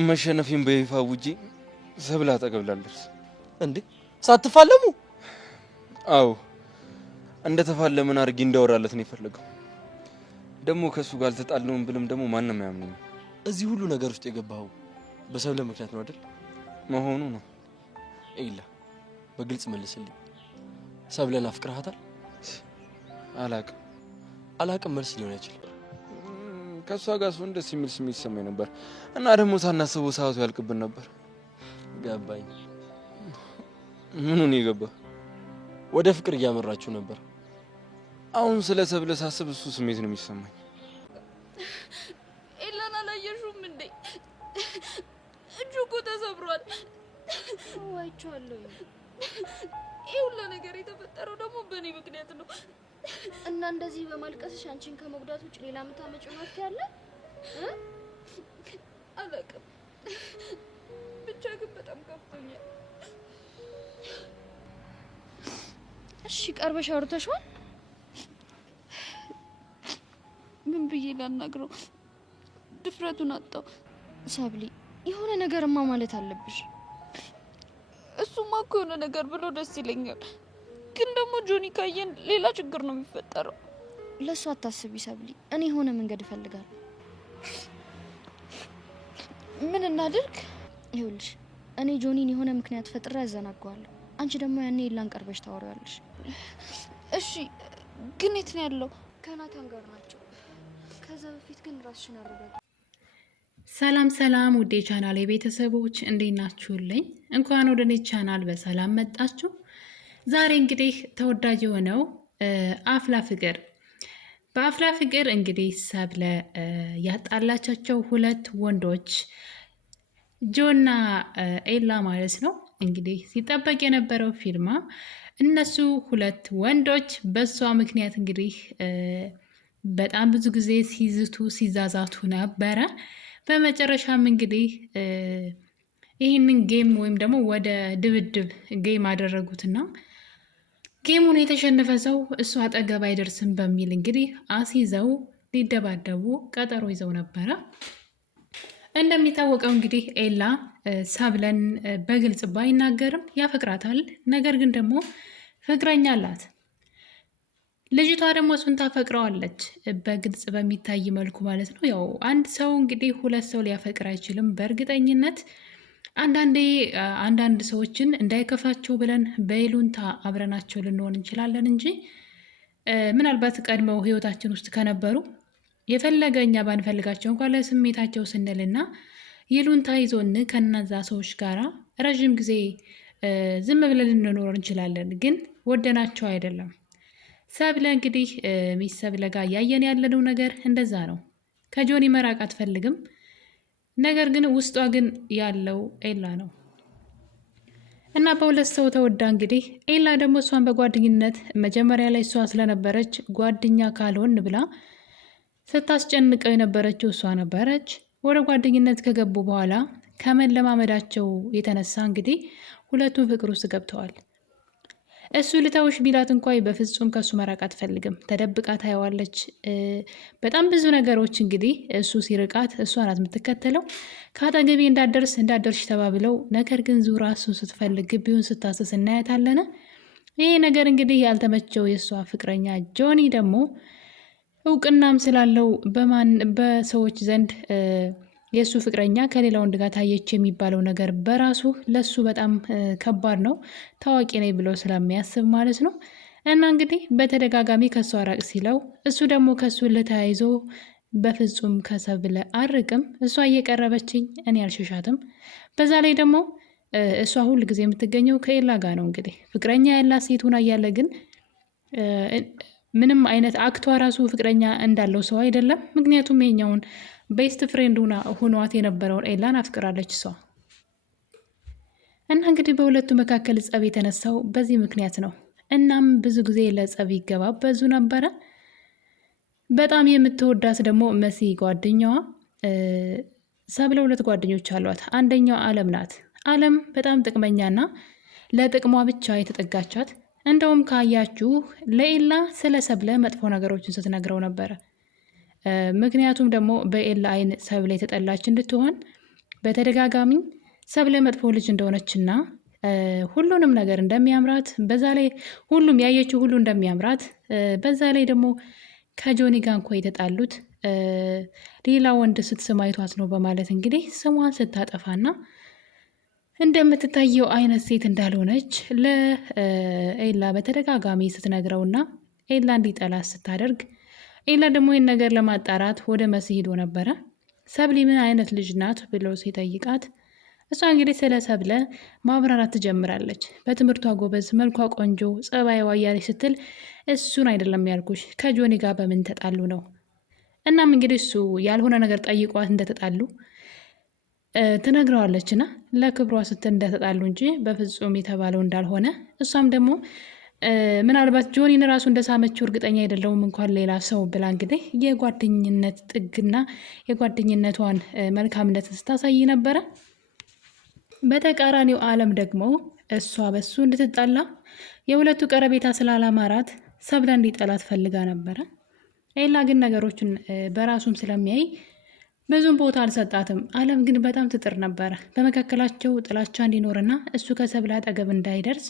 መሸነፊን በይፋ ውጪ ሰብለ አጠገብ ላልደርስ እንዴ? ሳትፋለሙ? አዎ እንደተፋለምን አድርጌ እንዳወራለት ነው የፈለገው። ደግሞ ከሱ ጋር አልተጣለውም ብልም ደግሞ ማንም አያምነኝም። እዚህ ሁሉ ነገር ውስጥ የገባው በሰብለ ምክንያት ነው አይደል? መሆኑ ነው። ኤላ በግልጽ መልስልኝ። ሰብለን አፍቅረሃታል? አላቅም መልስ ሊሆን አይችልም። ከሷ ጋር ሰው ደስ የሚል ስሜት ይሰማኝ ነበር እና ደግሞ ሳናስበው ሰዓቱ ያልቅብን ነበር። ገባኝ። ምኑን የገባ? ወደ ፍቅር እያመራችሁ ነበር። አሁን ስለ ሰብለ ሳስብ እሱ ስሜት ነው የሚሰማኝ። ኤላን አላየሽውም እንዴ? እጁ እኮ ተሰብሯል። አይቼዋለሁ። ይህ ሁሉ ነገር የተፈጠረው ደግሞ በእኔ ምክንያት ነው። እና እንደዚህ በማልቀስሽ አንቺን ከመጉዳት ውጭ ሌላ የምታመጪው መፍትሄ አለ? አላውቅም፣ ብቻ ግን በጣም ከፍቶኛል። እሺ ቀርበሽ አውርተሽዋል? ምን ብዬ ላናግረው? ድፍረቱን አጣው። ሰብሊ የሆነ ነገርማ ማለት አለብሽ። እሱማ እኮ የሆነ ነገር ብሎ ደስ ይለኛል፣ ግን ደግሞ ጆኒ ካየን ሌላ ችግር ነው የሚፈጠረው። ለሱ አታስቢ ሰብሊ፣ እኔ የሆነ መንገድ እፈልጋለሁ። ምን እናድርግ? ይኸውልሽ እኔ ጆኒን የሆነ ምክንያት ፈጥሬ ያዘናጋዋለሁ። አንቺ ደግሞ ያኔ ኤላን ቀርበሽ ታወሪዋለሽ። እሺ ግን የት ነው ያለው? ከናታን ጋር ናቸው። ከዛ በፊት ግን ራስሽን አረጋጊ። ሰላም ሰላም፣ ውዴ ቻናል የቤተሰቦች እንዴት ናችሁልኝ? እንኳን ወደ እኔ ቻናል በሰላም መጣችሁ። ዛሬ እንግዲህ ተወዳጅ የሆነው አፍላ ፍቅር በአፍላ ፍቅር እንግዲህ ሰብለ ያጣላቻቸው ሁለት ወንዶች ጆና ኤላ ማለት ነው። እንግዲህ ሲጠበቅ የነበረው ፊልማ እነሱ ሁለት ወንዶች በሷ ምክንያት እንግዲህ በጣም ብዙ ጊዜ ሲዝቱ ሲዛዛቱ ነበረ። በመጨረሻም እንግዲህ ይህንን ጌም ወይም ደግሞ ወደ ድብድብ ጌም አደረጉትና ጌሙን የተሸነፈ ሰው እሱ አጠገብ አይደርስም በሚል እንግዲህ አስይዘው ሊደባደቡ ቀጠሮ ይዘው ነበረ። እንደሚታወቀው እንግዲህ ኤላ ሰብለን በግልጽ ባይናገርም ያፈቅራታል። ነገር ግን ደግሞ ፍቅረኛ አላት። ልጅቷ ደግሞ እሱን ታፈቅረዋለች በግልጽ በሚታይ መልኩ ማለት ነው። ያው አንድ ሰው እንግዲህ ሁለት ሰው ሊያፈቅር አይችልም በእርግጠኝነት። አንዳንድ ሰዎችን እንዳይከፋቸው ብለን በይሉንታ አብረናቸው ልንሆን እንችላለን እንጂ ምናልባት ቀድመው ህይወታችን ውስጥ ከነበሩ የፈለገ እኛ ባንፈልጋቸው እንኳን ለስሜታቸው ስንልና ይሉንታ ይዞን ከነዛ ሰዎች ጋራ ረዥም ጊዜ ዝም ብለን ልንኖር እንችላለን፣ ግን ወደናቸው አይደለም። ሰብለ እንግዲህ ሚስ ሰብለ ጋር እያየን ያለነው ነገር እንደዛ ነው። ከጆኒ መራቅ አትፈልግም። ነገር ግን ውስጧ ግን ያለው ኤላ ነው እና በሁለት ሰው ተወዳ እንግዲህ ኤላ ደግሞ እሷን በጓደኝነት መጀመሪያ ላይ እሷ ስለነበረች ጓደኛ ካልሆን ብላ ስታስጨንቀው የነበረችው እሷ ነበረች። ወደ ጓደኝነት ከገቡ በኋላ ከመለማመዳቸው የተነሳ እንግዲህ ሁለቱም ፍቅር ውስጥ ገብተዋል። እሱ ልተውሽ ቢላት እንኳን በፍጹም ከሱ መራቅ አትፈልግም። ተደብቃ ታየዋለች። በጣም ብዙ ነገሮች እንግዲህ እሱ ሲርቃት እሷ ናት የምትከተለው። ከአጠገቤ እንዳደርሽ ተባብለው፣ ነገር ግን ዙራ እሱን ስትፈልግ ግቢውን ስታስስ እናያታለን። ይሄ ነገር እንግዲህ ያልተመቸው የእሷ ፍቅረኛ ጆኒ ደግሞ እውቅናም ስላለው በሰዎች ዘንድ የእሱ ፍቅረኛ ከሌላ ወንድ ጋር ታየች የሚባለው ነገር በራሱ ለሱ በጣም ከባድ ነው። ታዋቂ ነኝ ብሎ ስለሚያስብ ማለት ነው። እና እንግዲህ በተደጋጋሚ ከእሱ አራቅ ሲለው እሱ ደግሞ ከእሱ ለተያይዞ በፍጹም ከሰብለ አርቅም፣ እሷ እየቀረበችኝ እኔ አልሸሻትም። በዛ ላይ ደግሞ እሷ ሁል ጊዜ የምትገኘው ከኤላ ጋር ነው። እንግዲህ ፍቅረኛ ያላት ሴት ሆና እያለ ግን ምንም አይነት አክቷ ራሱ ፍቅረኛ እንዳለው ሰው አይደለም። ምክንያቱም የኛውን ቤስት ፍሬንድ ሆኗት የነበረውን ኤላን አፍቅራለች እሷ። እና እንግዲህ በሁለቱ መካከል ጸብ የተነሳው በዚህ ምክንያት ነው። እናም ብዙ ጊዜ ለጸብ ይገባበዙ ነበረ። በጣም የምትወዳት ደግሞ መሲ ጓደኛዋ ሰብለ ሁለት ጓደኞች አሏት። አንደኛው አለም ናት። አለም በጣም ጥቅመኛና ለጥቅሟ ብቻ የተጠጋቻት። እንደውም ካያችሁ ለኤላ ስለ ሰብለ መጥፎ ነገሮችን ስትነግረው ነበረ። ምክንያቱም ደግሞ በኤላ አይን ሰብለ የተጠላች እንድትሆን በተደጋጋሚ ሰብለ መጥፎ ልጅ እንደሆነችና ሁሉንም ነገር እንደሚያምራት በዛ ላይ ሁሉም ያየችው ሁሉ እንደሚያምራት በዛ ላይ ደግሞ ከጆኒ ጋር እንኳ የተጣሉት ሌላ ወንድ ስትስም አይቷት ነው በማለት እንግዲህ ስሟን ስታጠፋና እንደምትታየው አይነት ሴት እንዳልሆነች ለኤላ በተደጋጋሚ ስትነግረውና ኤላ እንዲጠላት ስታደርግ ኤላ ደግሞ ይህን ነገር ለማጣራት ወደ መሲ ሄዶ ነበረ። ሰብሊ ምን አይነት ልጅ ናት ብሎ ሲጠይቃት እሷ እንግዲህ ስለ ሰብለ ማብራራት ትጀምራለች። በትምህርቷ ጎበዝ፣ መልኳ ቆንጆ፣ ጸባይዋ እያለች ስትል እሱን አይደለም ያልኩሽ ከጆኒ ጋር በምን ተጣሉ ነው። እናም እንግዲህ እሱ ያልሆነ ነገር ጠይቋት እንደተጣሉ ትነግረዋለችና ለክብሯ ስትል እንደተጣሉ እንጂ በፍጹም የተባለው እንዳልሆነ እሷም ደግሞ ምናልባት ጆኒን ራሱ እንደሳመችው እርግጠኛ አይደለሁም እንኳን ሌላ ሰው ብላ እንግዲህ የጓደኝነት ጥግና የጓደኝነቷን መልካምነት ስታሳይ ነበረ። በተቃራኒው ዓለም ደግሞ እሷ በሱ እንድትጠላ የሁለቱ ቀረቤታ ስላላማራት ሰብለ እንዲጠላት ፈልጋ ነበረ። ኤላ ግን ነገሮችን በራሱም ስለሚያይ ብዙም ቦታ አልሰጣትም። ዓለም ግን በጣም ትጥር ነበረ በመካከላቸው ጥላቻ እንዲኖርና እሱ ከሰብለ አጠገብ እንዳይደርስ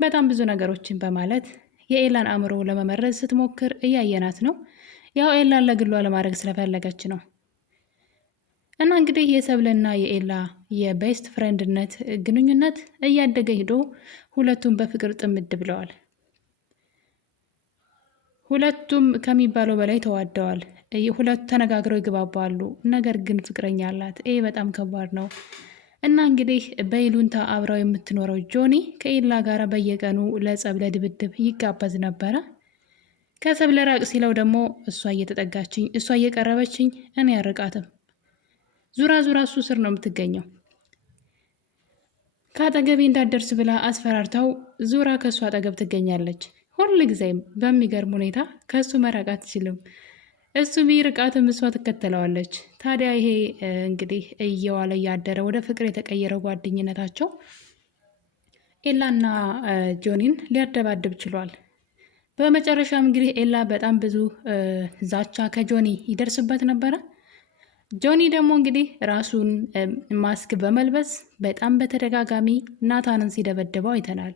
በጣም ብዙ ነገሮችን በማለት የኤላን አእምሮ ለመመረዝ ስትሞክር እያየናት ነው። ያው ኤላን ለግሏ ለማድረግ ስለፈለገች ነው። እና እንግዲህ የሰብለና የኤላ የቤስት ፍሬንድነት ግንኙነት እያደገ ሄዶ ሁለቱም በፍቅር ጥምድ ብለዋል። ሁለቱም ከሚባለው በላይ ተዋደዋል። ሁለቱ ተነጋግረው ይግባባሉ። ነገር ግን ፍቅረኛ አላት። ይሄ በጣም ከባድ ነው። እና እንግዲህ በይሉንታ አብረው የምትኖረው ጆኒ ከኤላ ጋር በየቀኑ ለጸብ ለድብድብ ይጋበዝ ነበረ። ከሰብለ ራቅ ሲለው ደግሞ እሷ እየተጠጋችኝ እሷ እየቀረበችኝ እኔ ያርቃትም ዙራ ዙራ እሱ ስር ነው የምትገኘው። ከአጠገቤ እንዳደርስ ብላ አስፈራርታው ዙራ ከእሱ አጠገብ ትገኛለች። ሁል ጊዜም በሚገርም ሁኔታ ከእሱ መራቅ አትችልም። እሱ ቢርቃትም እሷ ትከተለዋለች። ታዲያ ይሄ እንግዲህ እየዋለ እያደረ ወደ ፍቅር የተቀየረው ጓደኝነታቸው ኤላና ጆኒን ሊያደባድብ ችሏል። በመጨረሻም እንግዲህ ኤላ በጣም ብዙ ዛቻ ከጆኒ ይደርስበት ነበረ። ጆኒ ደግሞ እንግዲህ ራሱን ማስክ በመልበስ በጣም በተደጋጋሚ ናታንን ሲደበድበው አይተናል።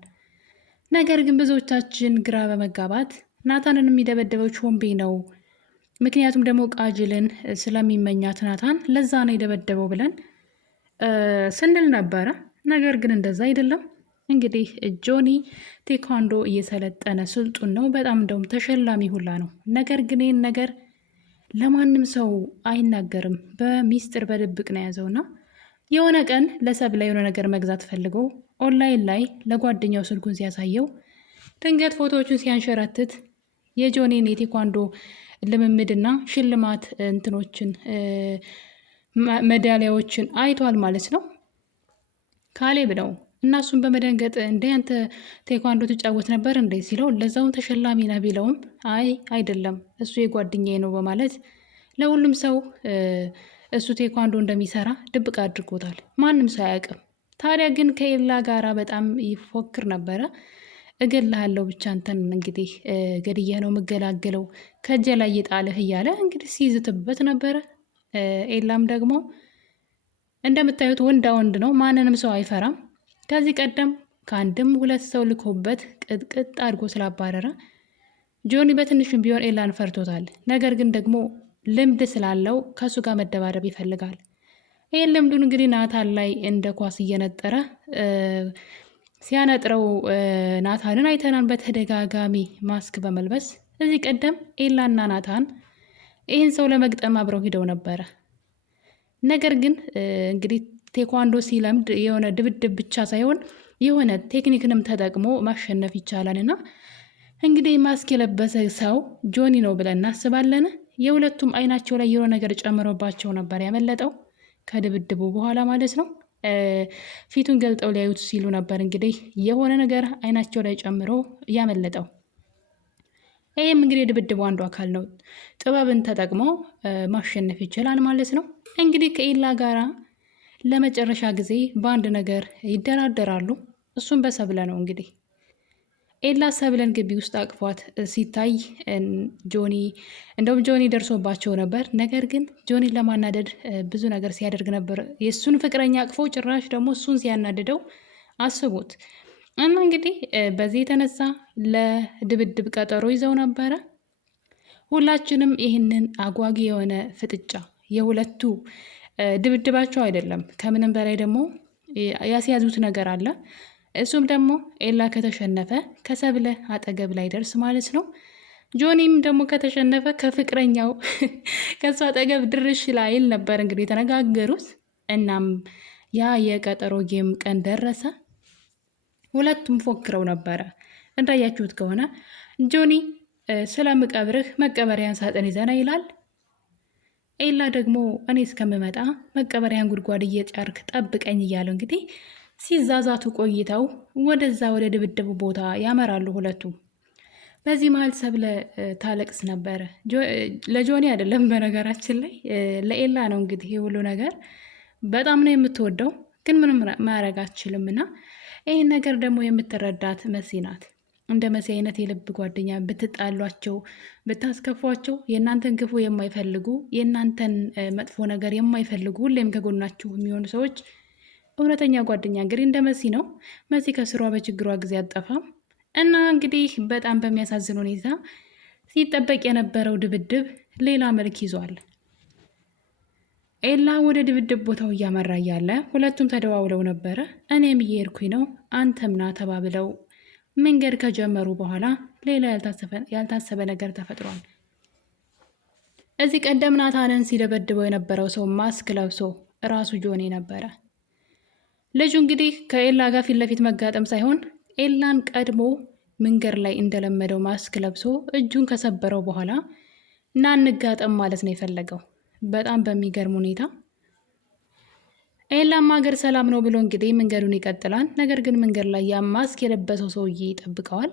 ነገር ግን ብዙዎቻችን ግራ በመጋባት ናታንን የሚደበድበው ቾምቤ ነው፣ ምክንያቱም ደግሞ ቃጅልን ስለሚመኛት ናታን ለዛ ነው የደበደበው ብለን ስንል ነበረ። ነገር ግን እንደዛ አይደለም። እንግዲህ ጆኒ ቴኳንዶ እየሰለጠነ ስልጡን ነው። በጣም እንደውም ተሸላሚ ሁላ ነው። ነገር ግን ይህን ነገር ለማንም ሰው አይናገርም። በሚስጥር በድብቅ ነው የያዘውና የሆነ ቀን ለሰብለ የሆነ ነገር መግዛት ፈልገው ኦንላይን ላይ ለጓደኛው ስልኩን ሲያሳየው ድንገት ፎቶዎቹን ሲያንሸራትት የጆኒን የቴኳንዶ ልምምድና ሽልማት እንትኖችን ሜዳሊያዎችን አይቷል ማለት ነው። ካሌብ ነው እና እሱን በመደንገጥ እንደ አንተ ቴኳንዶ ትጫወት ነበር እንደ ሲለው ለዛውን ተሸላሚ ነህ ቢለውም አይ አይደለም እሱ የጓደኛዬ ነው በማለት ለሁሉም ሰው እሱ ቴኳንዶ እንደሚሰራ ድብቅ አድርጎታል። ማንም ሰው አያውቅም። ታዲያ ግን ከኤላ ጋራ በጣም ይፎክር ነበረ። እገልሃለሁ ብቻ አንተን እንግዲህ ገድዬ ነው የምገላገለው ከእጄ ላይ የጣልህ እያለ እንግዲህ ሲይዝትበት ነበረ። ኤላም ደግሞ እንደምታዩት ወንዳ ወንድ ነው፣ ማንንም ሰው አይፈራም። ከዚህ ቀደም ከአንድም ሁለት ሰው ልኮበት ቅጥቅጥ አድርጎ ስላባረረ ጆኒ በትንሹም ቢሆን ኤላን ፈርቶታል። ነገር ግን ደግሞ ልምድ ስላለው ከእሱ ጋር መደባደብ ይፈልጋል። ይህን ልምዱን እንግዲህ ናታን ላይ እንደ ኳስ እየነጠረ ሲያነጥረው ናታንን አይተናን በተደጋጋሚ ማስክ በመልበስ እዚህ ቀደም ኤላና ናታን ይህን ሰው ለመግጠም አብረው ሂደው ነበረ። ነገር ግን እንግዲህ ቴኳንዶ ሲለምድ የሆነ ድብድብ ብቻ ሳይሆን የሆነ ቴክኒክንም ተጠቅሞ ማሸነፍ ይቻላል። እና እንግዲህ ማስክ የለበሰ ሰው ጆኒ ነው ብለን እናስባለን። የሁለቱም አይናቸው ላይ የሆነ ነገር ጨምሮባቸው ነበር ያመለጠው ከድብድቡ በኋላ ማለት ነው። ፊቱን ገልጠው ሊያዩት ሲሉ ነበር እንግዲህ የሆነ ነገር አይናቸው ላይ ጨምሮ ያመለጠው። ይህም እንግዲህ የድብድቡ አንዱ አካል ነው። ጥበብን ተጠቅሞ ማሸነፍ ይችላል ማለት ነው። እንግዲህ ከኤላ ጋራ ለመጨረሻ ጊዜ በአንድ ነገር ይደራደራሉ። እሱም በሰብለ ነው። እንግዲህ ኤላ ሰብለን ግቢ ውስጥ አቅፏት ሲታይ ጆኒ ደርሶባቸው ነበር። ነገር ግን ጆኒን ለማናደድ ብዙ ነገር ሲያደርግ ነበር። የእሱን ፍቅረኛ አቅፎ ጭራሽ ደግሞ እሱን ሲያናድደው አስቡት። እና እንግዲህ በዚህ የተነሳ ለድብድብ ቀጠሮ ይዘው ነበረ። ሁላችንም ይህንን አጓጊ የሆነ ፍጥጫ የሁለቱ ድብድባቸው አይደለም፣ ከምንም በላይ ደግሞ ያስያዙት ነገር አለ። እሱም ደግሞ ኤላ ከተሸነፈ ከሰብለ አጠገብ ላይ ደርስ ማለት ነው። ጆኒም ደግሞ ከተሸነፈ ከፍቅረኛው ከሱ አጠገብ ድርሽ ላይል ነበር እንግዲህ የተነጋገሩት። እናም ያ የቀጠሮ ጌም ቀን ደረሰ። ሁለቱም ፎክረው ነበረ። እንዳያችሁት ከሆነ ጆኒ ስለምቀብርህ መቀበሪያን ሳጥን ይዘና ይላል። ኤላ ደግሞ እኔ እስከምመጣ መቀበሪያን ጉድጓድ እየጫርክ ጠብቀኝ እያለው እንግዲህ ሲዛዛቱ ቆይተው ወደዛ ወደ ድብድብ ቦታ ያመራሉ ሁለቱም። በዚህ መሀል ሰብለ ታለቅስ ነበረ። ለጆኒ አይደለም በነገራችን ላይ ለኤላ ነው እንግዲህ ሁሉ ነገር። በጣም ነው የምትወደው፣ ግን ምንም ማድረግ አትችልም። እና ይህን ነገር ደግሞ የምትረዳት መሲ ናት። እንደ መሲ አይነት የልብ ጓደኛ ብትጣሏቸው፣ ብታስከፏቸው የእናንተን ክፉ የማይፈልጉ የእናንተን መጥፎ ነገር የማይፈልጉ ሁሌም ከጎናችሁ የሚሆኑ ሰዎች እውነተኛ ጓደኛ እንግዲህ እንደ መሲ ነው። መሲ ከስሯ በችግሯ ጊዜ አጠፋም። እና እንግዲህ በጣም በሚያሳዝን ሁኔታ ሲጠበቅ የነበረው ድብድብ ሌላ መልክ ይዟል። ኤላ ወደ ድብድብ ቦታው እያመራ እያለ ሁለቱም ተደዋውለው ነበረ። እኔም እየሄድኩኝ ነው አንተም ና ተባብለው መንገድ ከጀመሩ በኋላ ሌላ ያልታሰበ ነገር ተፈጥሯል። እዚህ ቀደም ናታንን ሲደበድበው የነበረው ሰው ማስክ ለብሶ ራሱ ጆኒ ነበረ። ልጁ እንግዲህ ከኤላ ጋር ፊት ለፊት መጋጠም ሳይሆን ኤላን ቀድሞ መንገድ ላይ እንደለመደው ማስክ ለብሶ እጁን ከሰበረው በኋላ እና እንጋጠም ማለት ነው የፈለገው። በጣም በሚገርም ሁኔታ ኤላም ሀገር ሰላም ነው ብሎ እንግዲህ መንገዱን ይቀጥላል። ነገር ግን መንገድ ላይ ያ ማስክ የለበሰው ሰውዬ ይጠብቀዋል።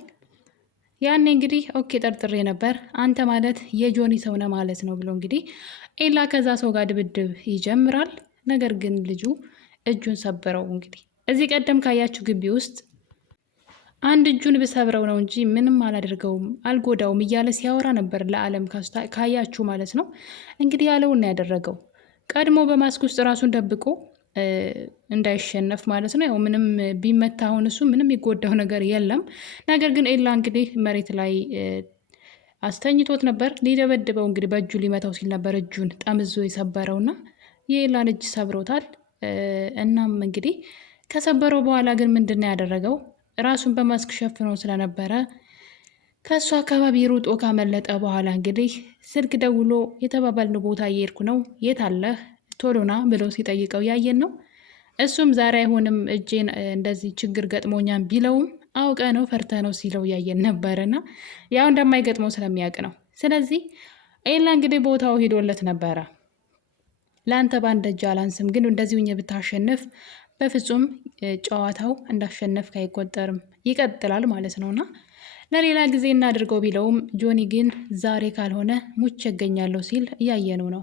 ያኔ እንግዲህ ኦኬ ጠርጥሬ ነበር፣ አንተ ማለት የጆኒ ሰው ነህ ማለት ነው ብሎ እንግዲህ ኤላ ከዛ ሰው ጋር ድብድብ ይጀምራል። ነገር ግን ልጁ እጁን ሰበረው። እንግዲህ እዚህ ቀደም ካያችሁ ግቢ ውስጥ አንድ እጁን ብሰብረው ነው እንጂ ምንም አላደርገውም አልጎዳውም እያለ ሲያወራ ነበር ለዓለም ካያችሁ ማለት ነው። እንግዲህ ያለውን ነው ያደረገው። ቀድሞ በማስክ ውስጥ ራሱን ደብቆ እንዳይሸነፍ ማለት ነው። ያው ምንም ቢመታ አሁን እሱ ምንም የጎዳው ነገር የለም። ነገር ግን ኤላ እንግዲህ መሬት ላይ አስተኝቶት ነበር። ሊደበድበው እንግዲህ በእጁ ሊመታው ሲል ነበር እጁን ጠምዞ የሰበረውና የኤላን እጅ ሰብሮታል። እናም እንግዲህ ከሰበረው በኋላ ግን ምንድን ነው ያደረገው? ራሱን በማስክ ሸፍኖ ስለነበረ ከእሱ አካባቢ ሩጦ ካመለጠ በኋላ እንግዲህ ስልክ ደውሎ የተባባልን ቦታ እየሄድኩ ነው፣ የት አለህ ቶሎና ብለው ሲጠይቀው ያየን ነው። እሱም ዛሬ አይሆንም እጄን እንደዚህ ችግር ገጥሞኛን ቢለውም አውቀ ነው ፈርተ ነው ሲለው ያየን ነበረና ያው እንደማይገጥመው ስለሚያውቅ ነው። ስለዚህ ኤላ እንግዲህ ቦታው ሄዶለት ነበረ። ለአንተ በአንድ እጅ አላንስም፣ ግን እንደዚህ ሁኜ ብታሸንፍ በፍጹም ጨዋታው እንዳሸነፍክ አይቆጠርም፣ ይቀጥላል ማለት ነውና ለሌላ ጊዜ እናድርገው ቢለውም ጆኒ ግን ዛሬ ካልሆነ ሙቼ እገኛለሁ ሲል እያየነው ነው።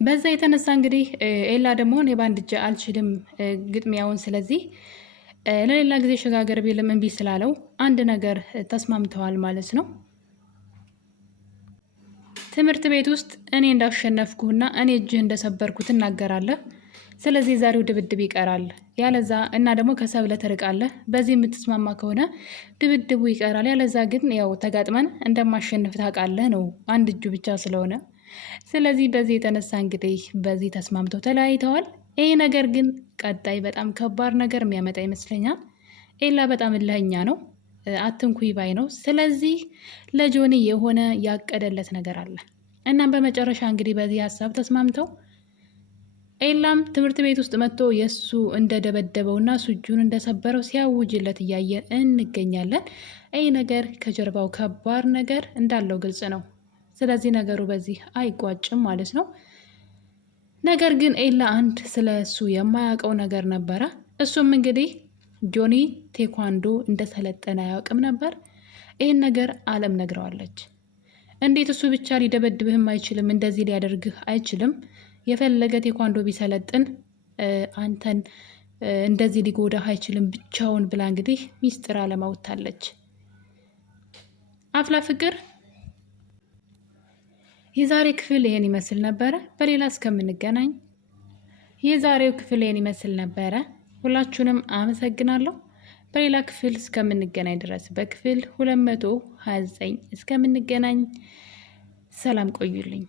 በዛ የተነሳ እንግዲህ ኤላ ደግሞ እኔ በአንድ እጅ አልችልም ግጥሚያውን፣ ስለዚህ ለሌላ ጊዜ ሸጋገር ቢልም እምቢ ስላለው አንድ ነገር ተስማምተዋል ማለት ነው። ትምህርት ቤት ውስጥ እኔ እንዳሸነፍኩና እኔ እጅህ እንደሰበርኩ ትናገራለህ። ስለዚህ ዛሬው ድብድብ ይቀራል፣ ያለዛ እና ደግሞ ከሰብለ ትርቃለህ። በዚህ የምትስማማ ከሆነ ድብድቡ ይቀራል፣ ያለዛ ግን ያው ተጋጥመን እንደማሸንፍ ታውቃለህ ነው አንድ እጁ ብቻ ስለሆነ። ስለዚህ በዚህ የተነሳ እንግዲህ በዚህ ተስማምተው ተለያይተዋል። ይህ ነገር ግን ቀጣይ በጣም ከባድ ነገር የሚያመጣ ይመስለኛል። ኤላ በጣም እልኸኛ ነው፣ አትንኩይ ባይ ነው። ስለዚህ ለጆኒ የሆነ ያቀደለት ነገር አለ። እናም በመጨረሻ እንግዲህ በዚህ ሀሳብ ተስማምተው ኤላም ትምህርት ቤት ውስጥ መጥቶ የእሱ እንደደበደበውና እሱ እጁን እንደሰበረው ሲያውጅለት እያየን እንገኛለን። ይህ ነገር ከጀርባው ከባድ ነገር እንዳለው ግልጽ ነው። ስለዚህ ነገሩ በዚህ አይቋጭም ማለት ነው። ነገር ግን ኤላ አንድ ስለ እሱ የማያውቀው ነገር ነበረ። እሱም እንግዲህ ጆኒ ቴኳንዶ እንደሰለጠነ አያውቅም ነበር። ይህን ነገር አለም ነግረዋለች። እንዴት እሱ ብቻ ሊደበድብህም አይችልም፣ እንደዚህ ሊያደርግህ አይችልም። የፈለገ ቴኳንዶ ቢሰለጥን አንተን እንደዚህ ሊጎዳህ አይችልም ብቻውን ብላ እንግዲህ ሚስጥር አለማውታለች። አፍላ ፍቅር የዛሬ ክፍል ይሄን ይመስል ነበረ። በሌላ እስከምንገናኝ የዛሬው ክፍል ይሄን ይመስል ነበረ። ሁላችሁንም አመሰግናለሁ። በሌላ ክፍል እስከምንገናኝ ድረስ በክፍል 229 እስከምንገናኝ ሰላም ቆዩልኝ።